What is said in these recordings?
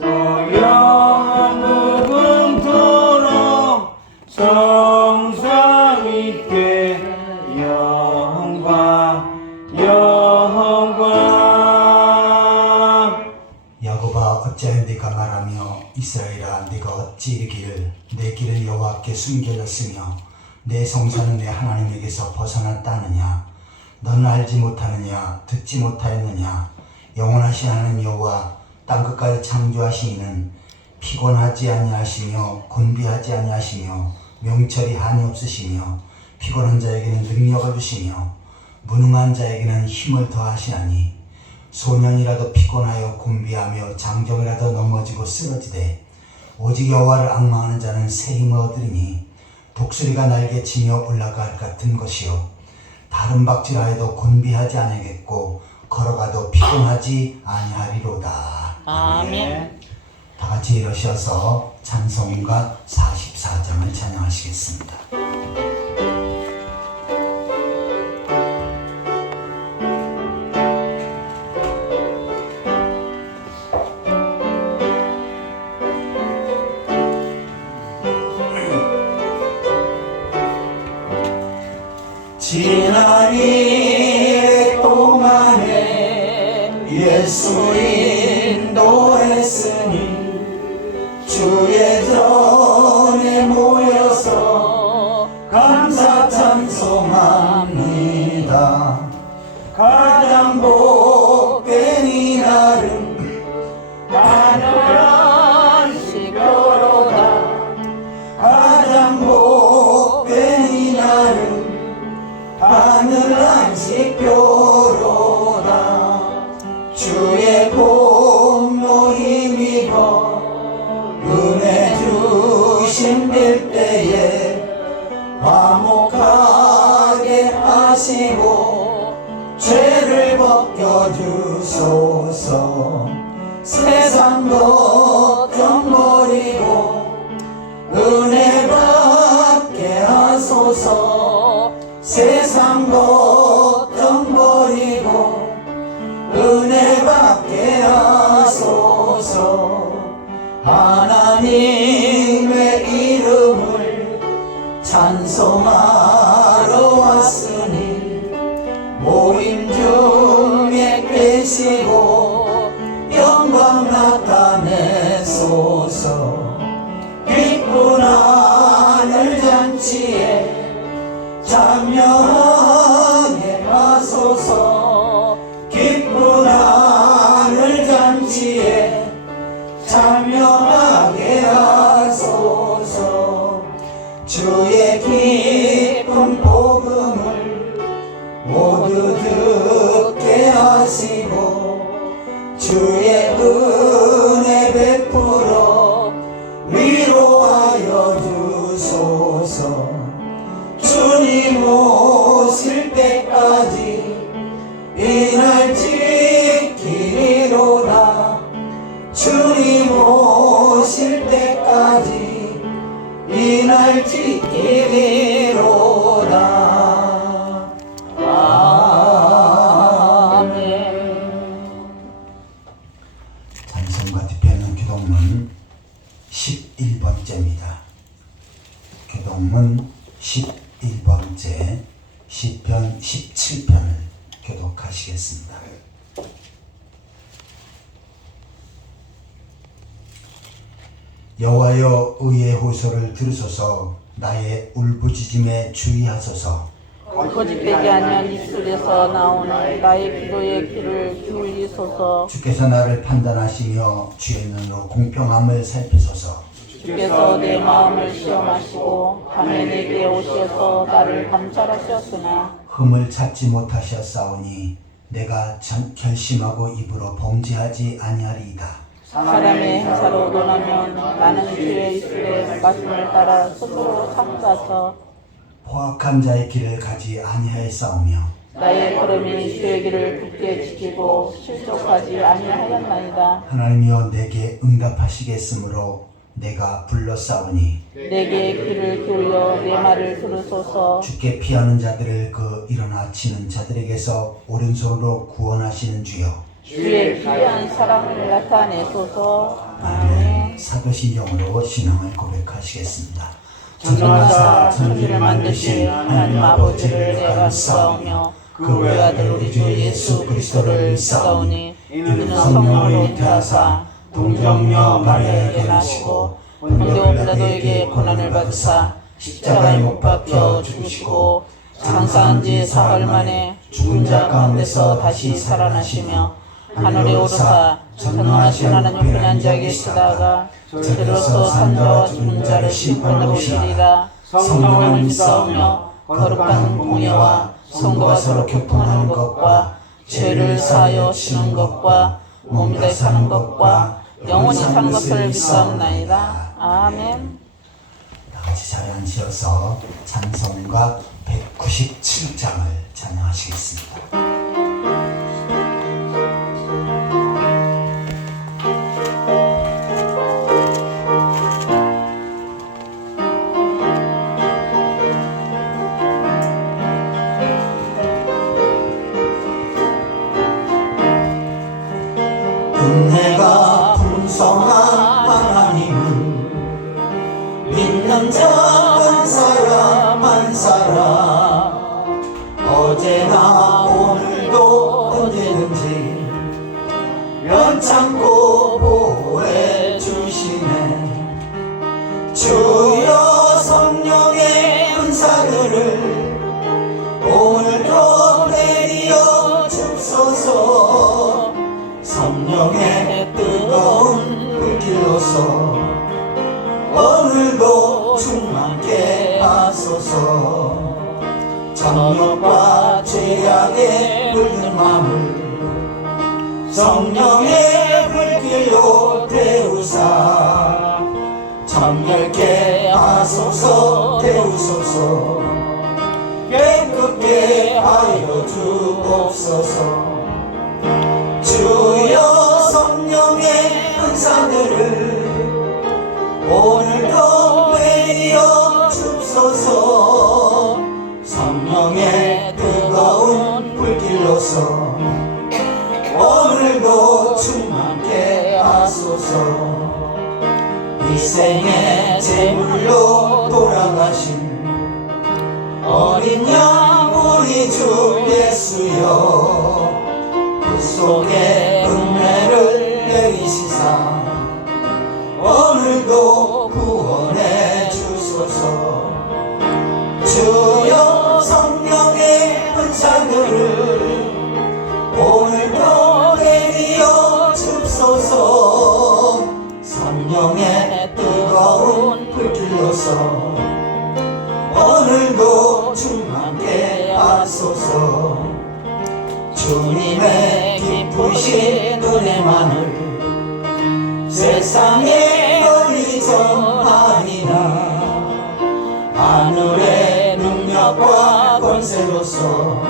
또 영원 무궁토록 성삼 있게 영광 야곱아 어찌하여 네가 말하며 이스라엘아 네가 어찌 이르기를 내 길은 여호와께 숨겨졌으며 내 성산은 내 하나님에게서 벗어났다 하느냐. 너는 알지 못하느냐 듣지 못하였느냐. 영원하신 하나님 여호와 땅끝까지 창조하신 이는 피곤하지 아니하시며 곤비하지 아니하시며 명철이 한이 없으시며 피곤한 자에게는 능력을 주시며 무능한 자에게는 힘을 더하시나니 소년이라도 피곤하여 곤비하며 장정이라도 넘어지고 쓰러지되 오직 여호와를 앙망하는 자는 새 힘을 얻으리니 독수리가 날개치며 올라갈 같은 것이요 다른 박질하여도 곤비하지 아니하겠고 걸어가도 피곤하지 아니하리로다. 아멘. 다 같이 일어서서 찬송가 44장을 찬양하시겠습니다. 지난 일 동안에 예수 인도했으니 주의 전에 모여서 감사 찬송합니다. 가장 복된 이날은 하늘은 시교로다. 가장 복된 이날은 하늘 안식교로다. 주의 공로 힘입어 은혜 주신 일때에 화목하게 하시고 죄를 벗겨주소서. 세상 걱정 버리고 은혜 받게 하소서. 세상 걱정 버리고 은혜 받게 하소서. 하나님의 이름을 찬송하러 왔으니 모임 중에 계시고 영광 나타내소서. 기쁜 하늘 잔치에 참여하게 하소서. 기쁜 하늘 잔치에 참여하게 하소서. 주의 기쁜 복음을 모두 듣게 하시고 주의 은혜 베풀어 위로하여 주소서. 주님 오실 때까지 이날 지키리로다. 주님 오실 때까지 이날 지키리로다. 아멘. 찬송가 뒤편은 교동문 11번째입니다. 교동문 11번째 시편 17편을 교독하시겠습니다. 여호와여 의의 호소를 들으소서. 나의 울부짖음에 주의하소서. 거짓되지 아니한 입술에서 나오는 나의 기도의 귀를 기울이소서. 주께서 나를 판단하시며 주의 눈으로 공평함을 살피소서. 주께서 내 마음을 시험하시고 밤에 내게 오셔서 나를 감찰하셨으나 흠을 찾지 못하셨사오니 내가 결심하고 입으로 범죄하지 아니하리이다. 사람의 행사로 논하면 나는 주의 입술의 말씀을 따라 스스로 삼가서 포악한 자의 길을 가지 아니하였사오며 나의 걸음이 주의 길을 굳게 지키고 실족하지 아니하였나이다. 하나님이여 내게 응답하시겠으므로 내가 불렀사오니 내게 귀를 기울여 내 말을 들으소서. 주께 피하는 자들을 그 일어나 치는 자들에게서 오른손으로 구원하시는 주여 주의 귀한 사랑을 나타내소서. 아멘. 사도신경으로 신앙을 고백하시겠습니다. 전능하사 천지를 만드신 하나님 아버지를 내가 믿사오며 그 외아들 우리 주 예수 그리스도를 믿사오니 이는 성령으로 잉태하사 동정녀 마리아에게 나시고 본디오 빌라도에게 고난을 받으사 십자가에 못 박혀 죽으시고 장사한 지 사흘 만에 죽은 자 가운데서 다시 살아나시며 하늘에 오르사 전능하신 하나님 옆에 앉아 계시다가 저리로서 산자와 죽은 자를 심판하러 오시리라. 성령을 믿사오며 거룩한 공예와 성도가 서로 교통하는 것과 죄를 사하여 지는 것과 몸이 다시 사는 것과 영원히 사는 것을 믿사옵나이다. 아멘. 다같이 자리에 앉으셔서 찬송가 197장을 찬양하시겠습니다. 은혜가 풍성한 하나님은 믿는 자 한 사람 어제나 오늘도 언제든지 연창고 보호해 주시네. 주여 성령의 은사들을 오늘도 내리어 주소서. 성령의 뜨거운 불길로서 오늘도 충만케 하소서. 정욕과 죄악에 물든 마음을 성령의 불길로 태우사 정결케 하소서. 태우소서. 깨끗게 하여 주옵소서. 주여 성령의 은사들을 오늘도 내리어 주소서. 성령의 뜨거운 불길로서 오늘도 충만케 하소서. 일생의 제물로 돌아가신 어린 양 우리 주 예수여, 그 속에 은혜를 내리시사 오늘도 구원해 주소서. 주여 성령의 은사들을 오늘도 내리어 주소서. 성령의 뜨거운 불길로서 오늘도 충만케 하소서. 주님의 기쁘신 은혜만을 세상에 널리 전하리라. 하늘의 능력과 권세로서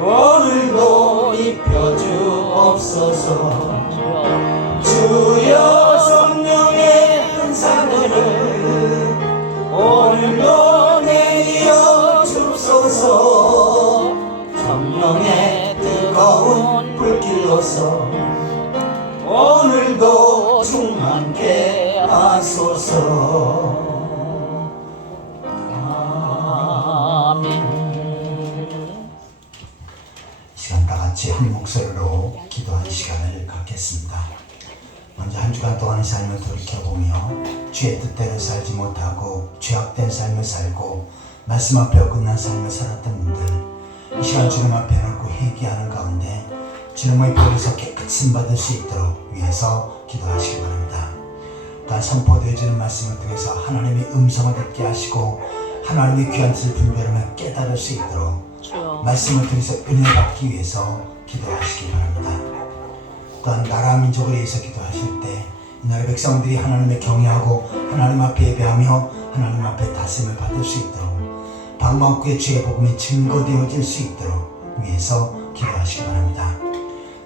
오늘도 입혀주옵소서. 주여 성령의 은사들을 오늘도 내리어 주소서. 성령의 뜨거운 불길로서 오늘도 충만케 하소서. 시간 다 같이 한 목소리로 기도하는 시간을 갖겠습니다. 먼저 한 주간 동안의 삶을 돌이켜보며 주의 뜻대로 살지 못하고 죄악된 삶을 살고 말씀 앞에 어긋난 삶을 살았던 분들, 이 시간 주님 앞에 놓고 회개하는 가운데 주님의 보혜서 깨끗이 받을 수 있도록 위해서 기도하시기 바랍니다. 또한 선포되어 주는 말씀을 통해서 하나님의 음성을 듣게 하시고 하나님의 귀한 뜻을 분별하며 깨달을 수 있도록 말씀을 통해서 은혜 받기 위해서 기도하시기 바랍니다. 또한 나라 민족을 위해서 기도하실 때 이 나라 백성들이 하나님을 경외하고 하나님 앞에 예배하며 하나님 앞에 다스림을 받을 수 있도록 방방국의 주의 복음이 증거되어질 수 있도록 위해서 기도하시기 바랍니다.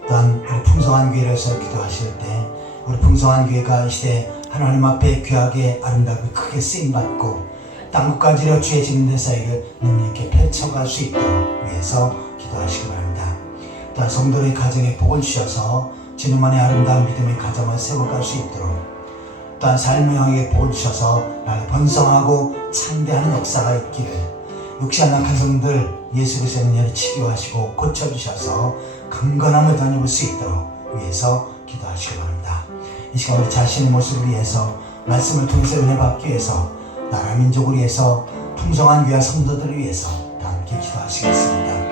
또한 우리 풍성한 교회를 위해서 기도하실 때 우리 풍성한 교회가 이 시대 하나님 앞에 귀하게 아름답게 크게 쓰임받고 땅끝까지 이르러 주의 진리된 사역을 능력있게 펼쳐갈 수 있도록 위해서 기도하시기 바랍니다. 또 또한 성도의 가정에 복을 주셔서 주님만의 아름다운 믿음의 가정을 세워갈 수 있도록, 또한 삶의 영역에 복을 주셔서 나를 번성하고 창대하는 역사가 있기를, 육신한 약한 성들 예수 그리스도의 은혜를 치료하시고 고쳐주셔서 강건함을 덧입을 수 있도록 위해서 기도하시기 바랍니다. 이 시간 우리 자신의 모습을 위해서, 말씀을 통해서 은혜 받기 위해서, 나라 민족을 위해서, 풍성한 귀한 성도들을 위해서 다 함께 기도하시겠습니다.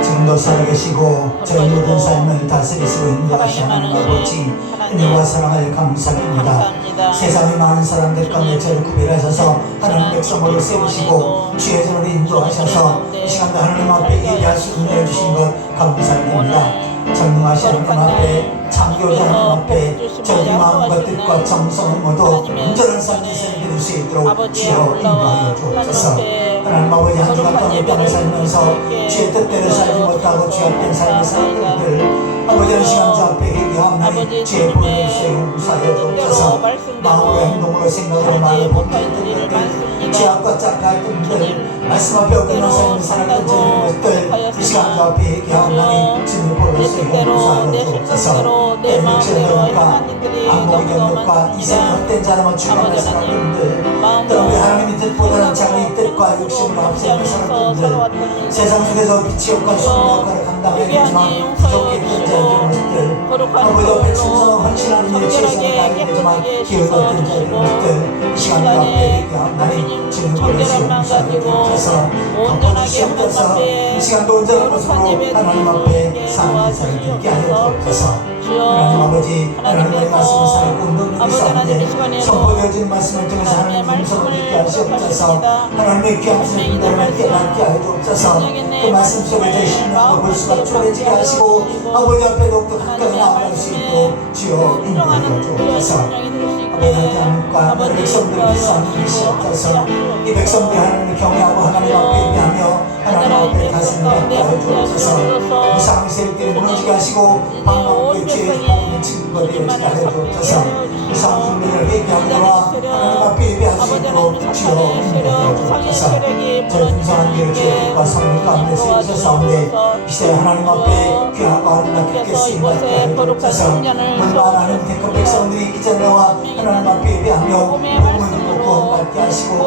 지금도 살아계시고 저희 모든 삶을 다스리시고 인도하시는 하나님 아버지, 은혜와 사랑을 감사드립니다. 세상의 많은 사람들 가운데 저를 구별하셔서 하나님 백성으로 세우시고 주의 손으로 인도하셔서 이 시간도 하나님 앞에 예배할 수 있는 주신 것 감사드립니다. 전능하신 하나님 앞에, 창조자 하나님 앞에 저희 마음과 뜻과 정성을 모두 온전한 삶의 삶을 이룰 수 있도록 주여 인도하여 주옵소서. 하나님 아버지, 한 주간 동안 이 땅을 살면서 주의 뜻대로 살지 못하고 죄악된 삶을 사는 분들, 아버지 시간 주 앞에 회개하오나니 주의 보혈로 용서하여 주옵소서. 마음으로, 행동으로, 생각으로, 말로 범죄했던 것들, 죄악과 짝할 분들, 말씀 앞에 어긋난 삶을 살았던 저희 것들, 이 시간 주 앞에 회개하오나니 주의 보혈로 용서하여 주옵소서. 내 육신의 영역과 안목의 영역과 이생의 헛된 자랑을 주관하는 사람들, 또 우리 하나님의 뜻보다는 자기의 뜻과 욕심으로 앞세우는 사람들, 세상 속에서 빛의 역과 수의 역할을 감당해야 되지만 부족했던 자들의 모습들, 아버지 앞에 충성하고 헌신하는 일에 최선을 다해야 되지만 기어갔던 자들의 모습들, 이 시간 앞에 회개하오나니 주님 보내시 용서하여 주옵소서. 덮어주시옵소서. 이 시간도 온전한 모습으로 하나님 앞에 사는 인사를 드리게 하여 주옵소서. 하나님 아버지, 하나님의 말씀을 살고 능력이 싸운데 선포되어진 말씀을 통해서 하나님의 음성을 듣게 하시옵소서. 하나님의 귀한 말씀을 깨닫게 하여 주옵소서. 그 말씀 속에 저희 심령과 볼수가 쪼개지게 하시고 아버지 앞에 더욱더 가까이 나아갈 수 있도록 주여 인도하여 주옵소서. 아버지 하나님과 나의 백성들을 비싼 일이시옵소서. 이 백성들이 하나님을 경외하고 하나님 앞에 예배하며 하나님 앞에 가슴을 받게 하여 주옵소서. 이상의 세력들이 무너지게 하시고 방법의 죄의 복음이 증거 되어지게 하여 주옵소서. 이상 준비를 회개하노라 하나님 앞에 예배할 수 있도록 주여 인도하여 주옵소서. 저희 풍성한 길을 주의 뜻과 성령 가운데 세우셨사온데 이 시대에 하나님 앞에 귀하고 아름답게 쓰임받게 하여 주옵소서. 물론 하나님 택한 백성들이 이전에 와 하나님 앞에 예배하며 복음을 구원받게 하시고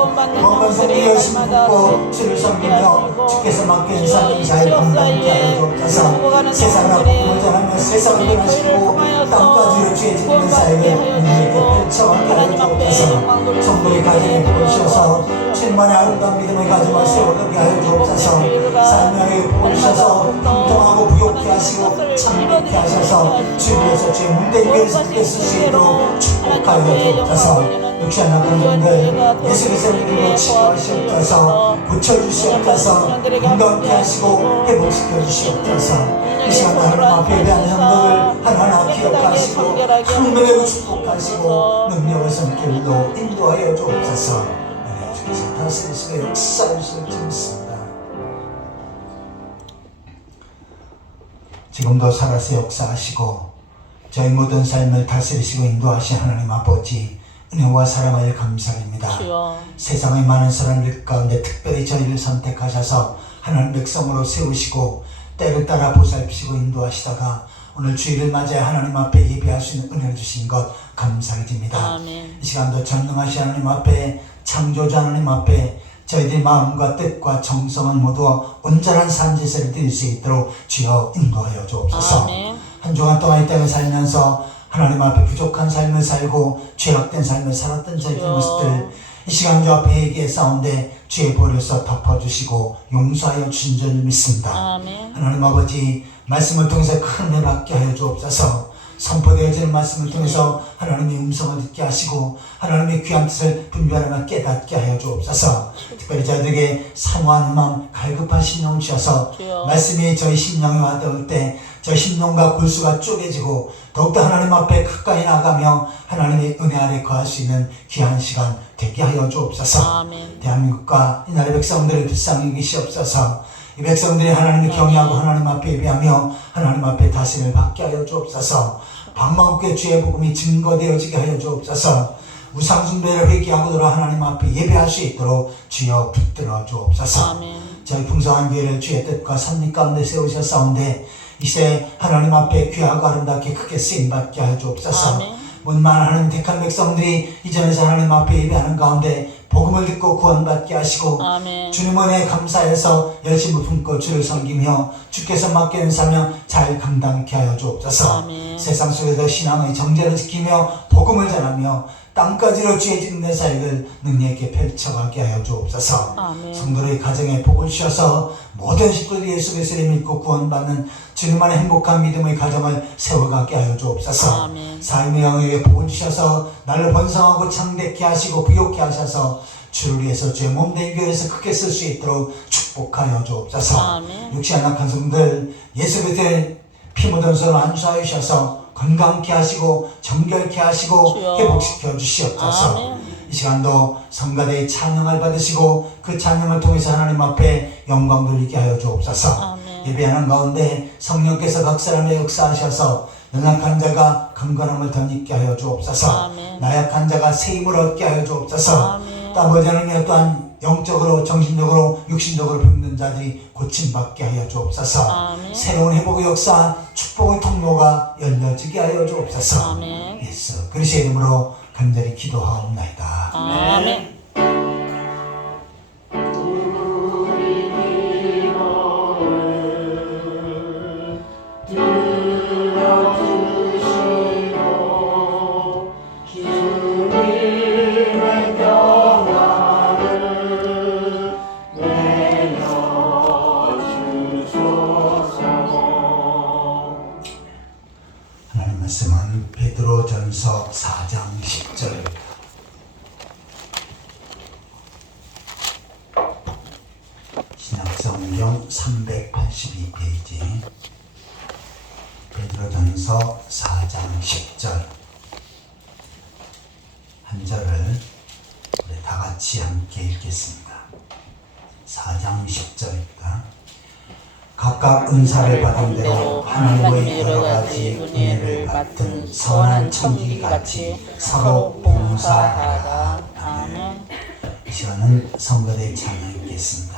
건강 성리 열심히 듣고 주를 섬기며 주께서 맡긴 삶의 자유 감당케 하여 주옵소서. 세상을 복음을 전하며 세상을 변화시키고 땅까지 주의 짓는 사역을 우리에게 펼쳐가게 하여 주옵소서. 성도의 가정에 복을 주셔서 주님만의 아름다운 믿음의 가정을 세워가게 하여 주옵소서. 삶의 복을 주셔서 통통하고 부욕케 하시고 창백케 하셔서 주님께서 주의 문대인 교회를 함께 쓸 수 있도록 축복하여 주옵소서. 육신한 약한 분들 예수 그리스도의 이름으로 치유하시옵소서. 고쳐주시옵소서. 건강케 하시고 회복시켜 주시옵소서. 이 시간 하나님 앞에 예배하는 성도들 하나하나 기억하시고 하늘의 축복하시고 능력의 손길로 인도하여 주옵소서. 은혜 주께서 다스리시고 역사하실 줄 믿습니다. 지금도 살아서 역사하시고 저희 모든 삶을 다스리시고 인도하신 하나님 아버지, 은혜와 사랑을 감사드립니다. 세상의 많은 사람들 가운데 특별히 저희를 선택하셔서 하나님 백성으로 세우시고 때를 따라 보살피시고 인도하시다가 오늘 주일을 맞이해 하나님 앞에 예배할 수 있는 은혜를 주신 것 감사드립니다. 아멘. 이 시간도 전능하신 하나님 앞에, 창조자 하나님 앞에 저희들의 마음과 뜻과 정성을 모두 온전한 산제사를 드릴 수 있도록 주여 인도하여 주옵소서. 아멘. 한 주간 동안 이 땅을 살면서 하나님 앞에 부족한 삶을 살고 죄악된 삶을 살았던 저희들 모습들 이 시간 주 앞에 얘기해 싸운데 주의 보혈로서 덮어주시고 용서하여 주신 줄 믿습니다. 아멘. 하나님 아버지, 말씀을 통해서 큰 은혜 받게 하여 주옵소서. 선포되어지는 말씀을 통해서 하나님의 음성을 듣게 하시고 하나님의 귀한 뜻을 분별하며 깨닫게 하여 주옵소서. 특별히 저희들에게 사모하는 마음, 갈급한 심령을 주셔서 말씀이 저희 심령에 와닿을 때 저희 심령과 골수가 쪼개지고 더욱더 하나님 앞에 가까이 나가며 하나님의 은혜 아래 거할 수 있는 귀한 시간 되게 하여 주옵소서. 아멘. 대한민국과 이 나라의 백성들을 불쌍히 여기시옵소서. 이 백성들이 하나님을 경외하고 하나님 앞에 예배하며 하나님 앞에 다스림을 받게 하여 주옵소서. 방망없게 주의 복음이 증거되어지게 하여 주옵소서. 우상숭배를 회개하고 하나님 앞에 예배할 수 있도록 주여 붙들어 주옵소서. 아멘. 저희 풍성한 교회를 주의 뜻과 섭리 가운데 세우셨사온데 이제 하나님 앞에 귀하고 아름답게 크게 쓰임받게 하여 주옵소서. 아멘. 문만 하나님 택한 백성들이 이 전에서 하나님 앞에 예배하는 가운데 복음을 듣고 구원받게 하시고 아멘. 주님 은혜에 감사해서 열심히 품고 주를 섬기며 주께서 맡겨진 사명 잘 감당케 하여 주옵소서. 아멘. 세상 속에서 신앙의 정제를 지키며 복음을 전하며 땅까지로 주의 지금 내 사역을 능력있게 펼쳐가게 하여 주옵소서. 아멘. 성도의 가정에 복을 주셔서 모든 식구들이 예수 그리스도를 믿고 구원받는 주님만의 행복한 믿음의 가정을 세워가게 하여 주옵소서. 아멘. 삶의 영역에 복을 주셔서 날로 번성하고 창대케 하시고 부욕케 하셔서 주를 위해서 주의 몸된 교회에서 크게 쓸 수 있도록 축복하여 주옵소서. 아멘. 육신 약한 성들 예수 그리스도의 피 묻은 손을 안수하여 주셔서 건강케 하시고 정결케 하시고 주여. 회복시켜 주시옵소서. 아멘. 이 시간도 성가대의 찬양을 받으시고 그 찬양을 통해서 하나님 앞에 영광 돌리게 하여 주옵소서. 아멘. 예배하는 가운데 성령께서 각 사람의 역사하셔서 연약한 자가 강건함을 덧입게 하여 주옵소서. 아멘. 나약한 자가 새 힘을 얻게 하여 주옵소서. 아멘. 또 아버지 하나님 또한 영적으로 정신적으로 육신적으로 병든 자들이 고침받게 하여 주옵소서. 아멘. 새로운 회복의 역사 축복의 통로가 열려지게 하여 주옵소서. 아멘. 예수 그리스도의 이름으로 간절히 기도하옵나이다. 아멘. 하나님 말씀은 베드로전서 4장 10절 신약성경 382페이지 베드로전서 4장 10절 한 절을 우리 다 같이 함께 읽겠습니다. 4장 10절입니다. 각각 은사를 받은 대로 하나님의 여러 가지 은혜를 맡은 선한 청지기같이 서로 봉사하라. 아멘. 이 시간은 성가대 찬양 읽겠습니다.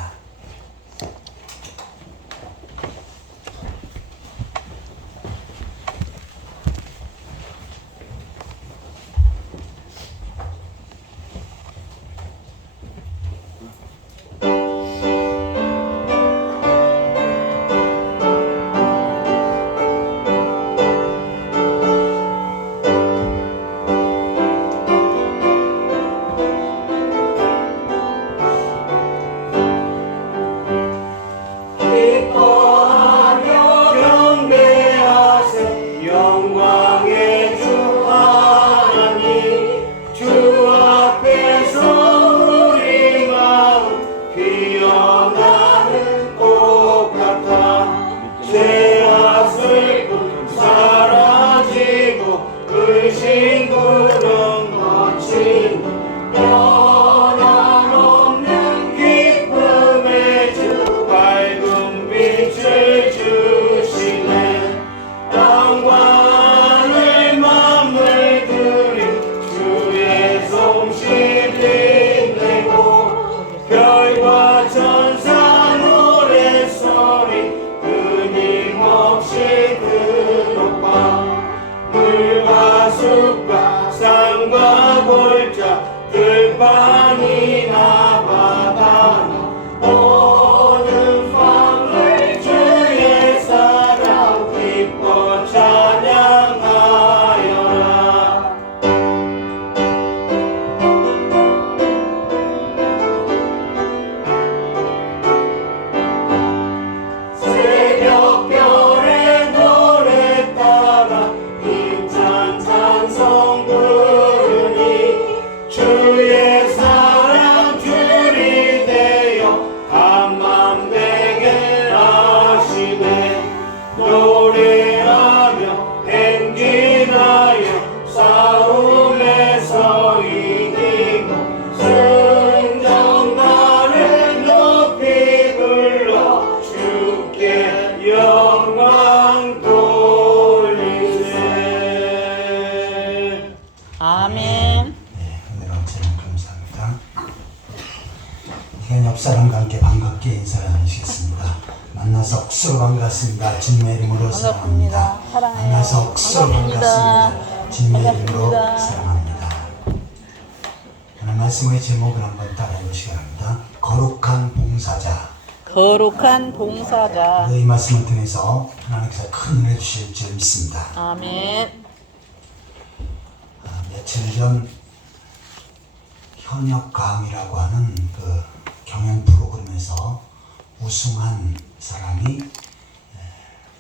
아멘. 네, 은혜로운 찬양 감사합니다. 이건 옆 사람과 함께 반갑게 인사를 나누시겠습니다. 만나서 억수로 반갑습니다. 주님의 이름으로 사랑합니다. 반갑습니다. 사랑해요. 만나서 억수로 반갑습니다. 반갑습니다. 주님의 이름으로 반갑습니다. 사랑합니다. 오늘 말씀의 제목을 한번 따라해 보시기 바랍니다. 거룩한 봉사자. 거룩한 봉사자. 이 말씀을 통해서 하나님께서 큰 은혜 주실 줄 믿습니다. 아멘. 며칠 전 현역강이라고 하는 그 경연 프로그램에서 우승한 사람이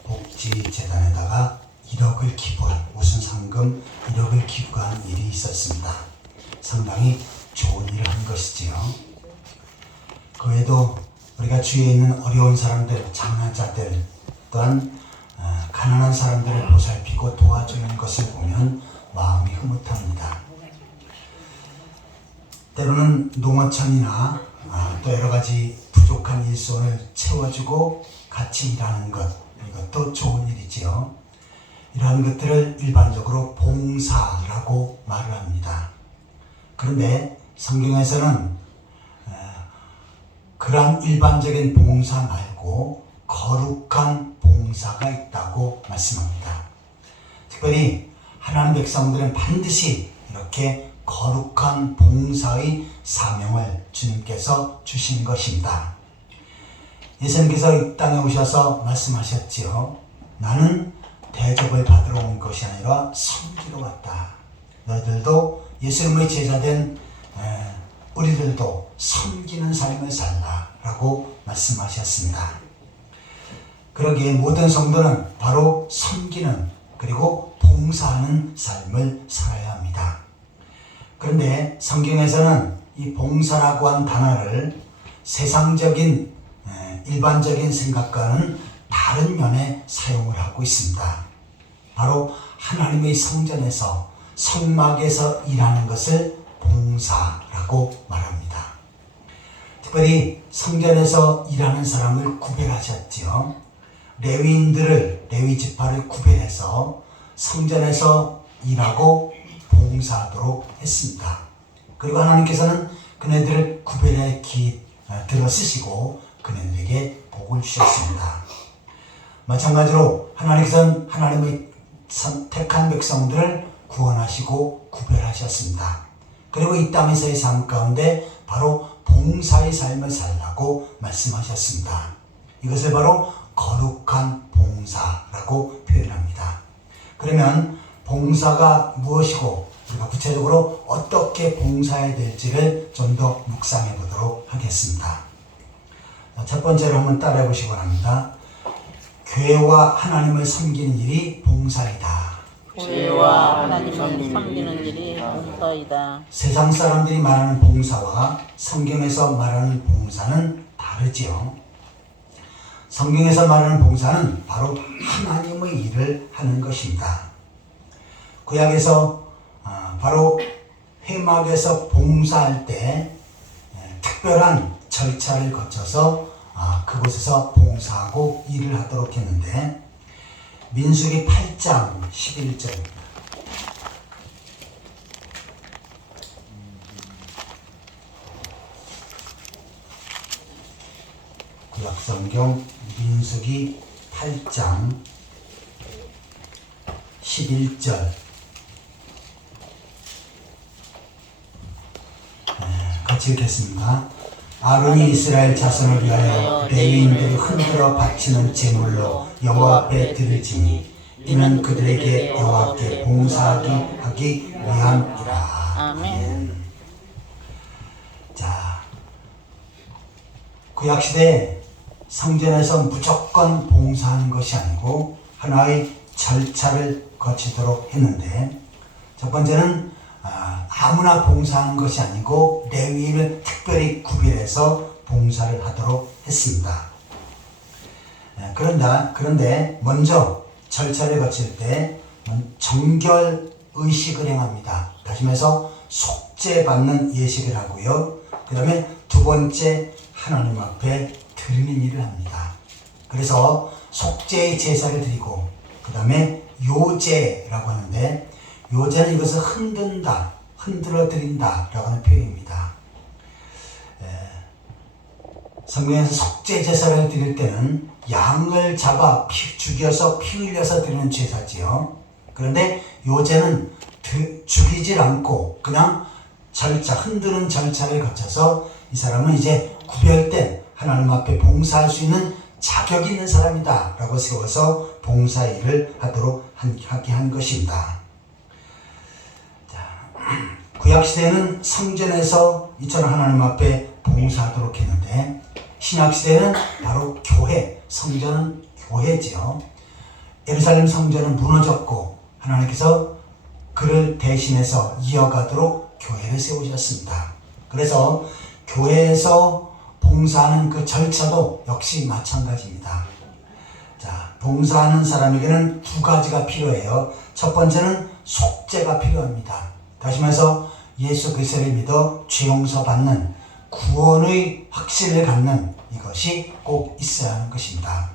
복지재단에다가 1억을 기부한, 우승 상금 1억을 기부한 일이 있었습니다. 상당히 좋은 일을 한 것이지요. 그 외에도 우리가 주위에 있는 어려운 사람들, 장난자들 또한 가난한 사람들을 보살피고 도와주는 것을 보면 마음이 흐뭇합니다. 때로는 농어촌이나 또 여러 가지 부족한 일손을 채워주고 같이 일하는 것, 이것도 좋은 일이지요. 이러한 것들을 일반적으로 봉사라고 말을 합니다. 그런데 성경에서는 그러한 일반적인 봉사 말고 거룩한 봉사가 있다고 말씀합니다. 특별히 하나님 백성들은 반드시 이렇게 거룩한 봉사의 사명을 주님께서 주신 것입니다. 예수님께서 이 땅에 오셔서 말씀하셨지요. 나는 대접을 받으러 온 것이 아니라 섬기러 왔다. 너희들도 예수님의 제자된 우리들도 섬기는 삶을 살라 라고 말씀하셨습니다. 그러기에 모든 성도는 바로 섬기는, 그리고 봉사하는 삶을 살아야 합니다. 그런데 성경에서는 이 봉사라고 한 단어를 세상적인 일반적인 생각과는 다른 면에 사용을 하고 있습니다. 바로 하나님의 성전에서, 성막에서 일하는 것을 봉사라고 말합니다. 특별히 성전에서 일하는 사람을 구별하셨지요. 레위인들을, 레위 지파를 구별해서 성전에서 일하고 봉사하도록 했습니다. 그리고 하나님께서는 그네들을 구별해 들어쓰시고 그네들에게 복을 주셨습니다. 마찬가지로 하나님께서는 하나님의 택한 백성들을 구원하시고 구별하셨습니다. 그리고 이 땅에서의 삶 가운데 바로 봉사의 삶을 살라고 말씀하셨습니다. 이것을 바로 거룩한 봉사라고 표현합니다. 그러면 봉사가 무엇이고 우리가 구체적으로 어떻게 봉사해야 될지를 좀 더 묵상해 보도록 하겠습니다. 첫 번째로 한번 따라해 보시기 바랍니다. 교회와 하나님을 섬기는 일이 봉사이다. 교회와 하나님을 섬기는 일이 봉사이다. 세상 사람들이 말하는 봉사와 성경에서 말하는 봉사는 다르지요. 성경에서 말하는 봉사는 바로 하나님의 일을 하는 것입니다. 구약에서 바로 회막에서 봉사할 때 특별한 절차를 거쳐서 그곳에서 봉사하고 일을 하도록 했는데, 민수기 8장 11절입니다. 구약성경 민수기 8장 11절 같이 읽겠습니다. 아론이 이스라엘 자손을 위하여 레위인들이 흔들어 바치는 제물로 여호와 앞에 드릴지니 이는 그들에게 여호와께 봉사하기 위함이라. 아멘. 자, 구약시대에 성전에서 무조건 봉사하는 것이 아니고 하나의 절차를 거치도록 했는데, 첫 번째는 아무나 봉사하는 것이 아니고 레위인을 특별히 구별해서 봉사를 하도록 했습니다. 그런데 먼저 절차를 거칠 때 정결 의식을 행합니다. 다시 말해서 속죄받는 예식을 하고요. 그 다음에 두 번째 하나님 앞에 드리는 일을 합니다. 그래서 속죄의 제사를 드리고, 그 다음에 요제라고 하는데, 요제는 이것을 흔들어 드린다 라고 하는 표현입니다. 성경에서 속죄 제사를 드릴 때는 양을 잡아 죽여서 피 흘려서 드리는 제사지요. 그런데 요제는 죽이질 않고 그냥 흔드는 절차를 거쳐서 이 사람은 이제 구별된 하나님 앞에 봉사할 수 있는 자격이 있는 사람이다 라고 세워서 봉사일을 하게 한 것입니다. 구약시대는 성전에서 이처럼 하나님 앞에 봉사하도록 했는데, 신약시대는 바로 교회, 성전은 교회지요. 예루살렘 성전은 무너졌고 하나님께서 그를 대신해서 이어가도록 교회를 세우셨습니다. 그래서 교회에서 봉사하는 그 절차도 역시 마찬가지입니다. 자, 봉사하는 사람에게는 두 가지가 필요해요. 첫 번째는 속죄가 필요합니다. 다시 말해서 예수 그리스도를 믿어 죄 용서 받는 구원의 확신을 갖는 이것이 꼭 있어야 하는 것입니다.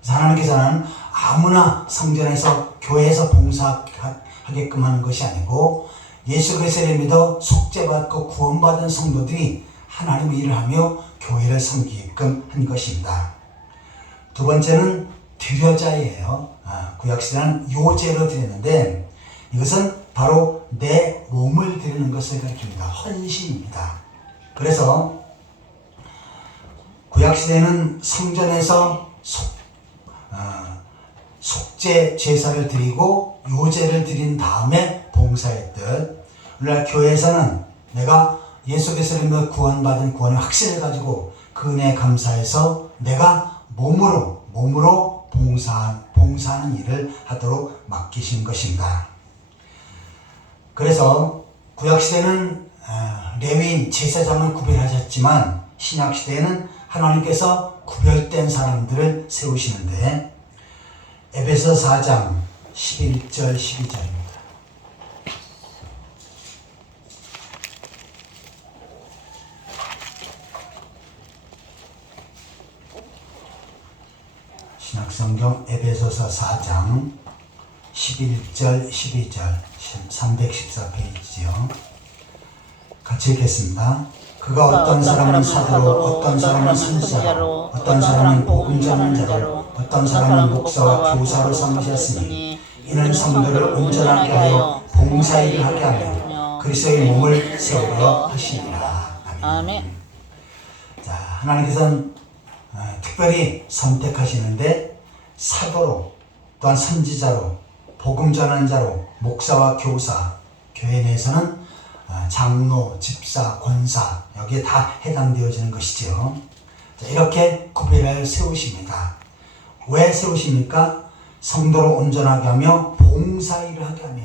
그래서 하나님께서는 아무나 성전에서 교회에서 봉사하게끔 하는 것이 아니고 예수 그리스도를 믿어 속죄받고 구원받은 성도들이 하나님의 일을 하며 교회를 섬기게끔 한 것입니다. 두 번째는 드려자예요. 구약시대는 요제로 드렸는데 이것은 바로 내 몸을 드리는 것을 가리킵니다. 헌신입니다. 그래서 구약시대는 성전에서 속죄 제사를 드리고 요제를 드린 다음에 봉사했듯, 오늘날 교회에서는 내가 예수 그리스도를 믿어 구원받은 구원의 확신을 가지고 그 은혜에 감사해서 내가 몸으로 봉사하는 일을 하도록 맡기신 것입니다. 그래서 구약시대는 레위인 제사장을 구별하셨지만 신약시대에는 하나님께서 구별된 사람들을 세우시는데, 에베소 4장 11절 12절입니다. 신약성경 에베소서 4장 11절 12절 314페이지요. 같이 읽겠습니다. 그가 어떤 사람은 사도로, 어떤 사람은 선지자로, 어떤 사람은 복음 전하는 자로, 어떤 사람은 목사와 교사로 삼으셨으니 이는 성도를 온전하게 하여 봉사일을 하게 하며 그리스도의 몸을 세우려 하시니라. 아멘. 자, 하나님께서는 특별히 선택하시는데 사도로, 또한 선지자로, 복음 전하는 자로, 목사와 교사, 교회 내에서는 장로, 집사, 권사, 여기에 다 해당되어지는 것이죠. 자, 이렇게 구별을 세우십니다. 왜 세우십니까? 성도를 온전하게 하며 봉사일을 하게 하며